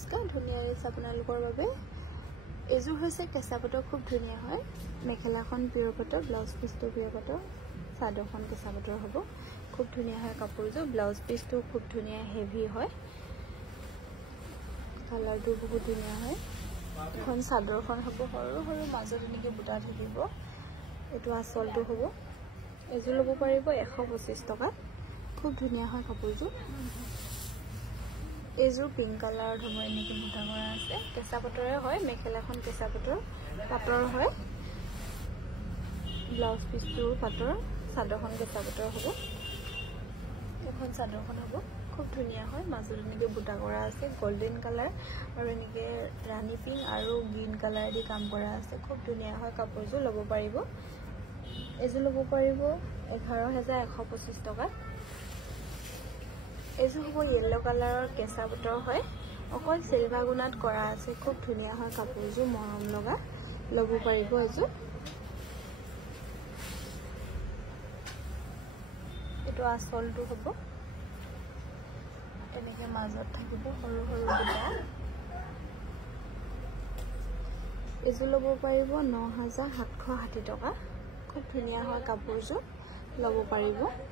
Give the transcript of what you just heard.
নমস্কাৰ ধুনীয়া ৰেচ আপোনালোকৰ বাবে এযোৰ হৈছে কেঁচা পাটৰ খুব ধুনীয়া হয় মেখেলাখন পিয়ৰ পাটৰ ব্লাউজ পিচটো পিয়ৰ পাটৰ চাদৰখন কেঁচা পাটৰ হ'ব খুব ধুনীয়া হয় কাপোৰযোৰ ব্লাউজ পিচটো খুব ধুনীয়া হেভি হয় কালাৰটো বহুত ধুনীয়া হয় এখন চাদৰখন হ'ব সৰু সৰু মাজত এনেকৈ বুটা থাকিব এইটো আঁচলটো হ'ব এযোৰ ল'ব পাৰিব 125 টকা খুব ধুনীয়া হয় কাপোৰযোৰ এযোৰ পিংক কালাৰৰ হ'ব এনেকৈ বুটা কৰা আছে কেঁচা পাটৰে হয় মেখেলাখন কেঁচা পাটৰ হয় ব্লাউজ পিচটো পাটৰ চাদৰখন কেঁচা পাটৰ হ'ব এখন চাদৰখন হ'ব খুব ধুনীয়া হয় মাজত এনেকৈ বুটা কৰা আছে গোল্ডেন কালাৰ আৰু এনেকৈ ৰাণী পিংক আৰু গ্ৰীণ কালাৰ দি কাম কৰা আছে খুব ধুনীয়া হয় কাপোৰযোৰ ল'ব পাৰিব এযোৰ ল'ব পাৰিব 11,125 টকা এযোৰ হ'ব য়েল্লো কালাৰৰ কেঁচা পাটৰ হয় অকল চিলভাৰ গুণাত কৰা আছে খুব ধুনীয়া হয় কাপোৰযোৰ মৰম লগা ল'ব পাৰিব এযোৰ এইটো আঁচলটো হ'ব এনেকৈ মাজত থাকিব সৰু সৰু বুটা এযোৰ ল'ব পাৰিব 9,760 টকা খুব ধুনীয়া হয় কাপোৰযোৰ ল'ব পাৰিব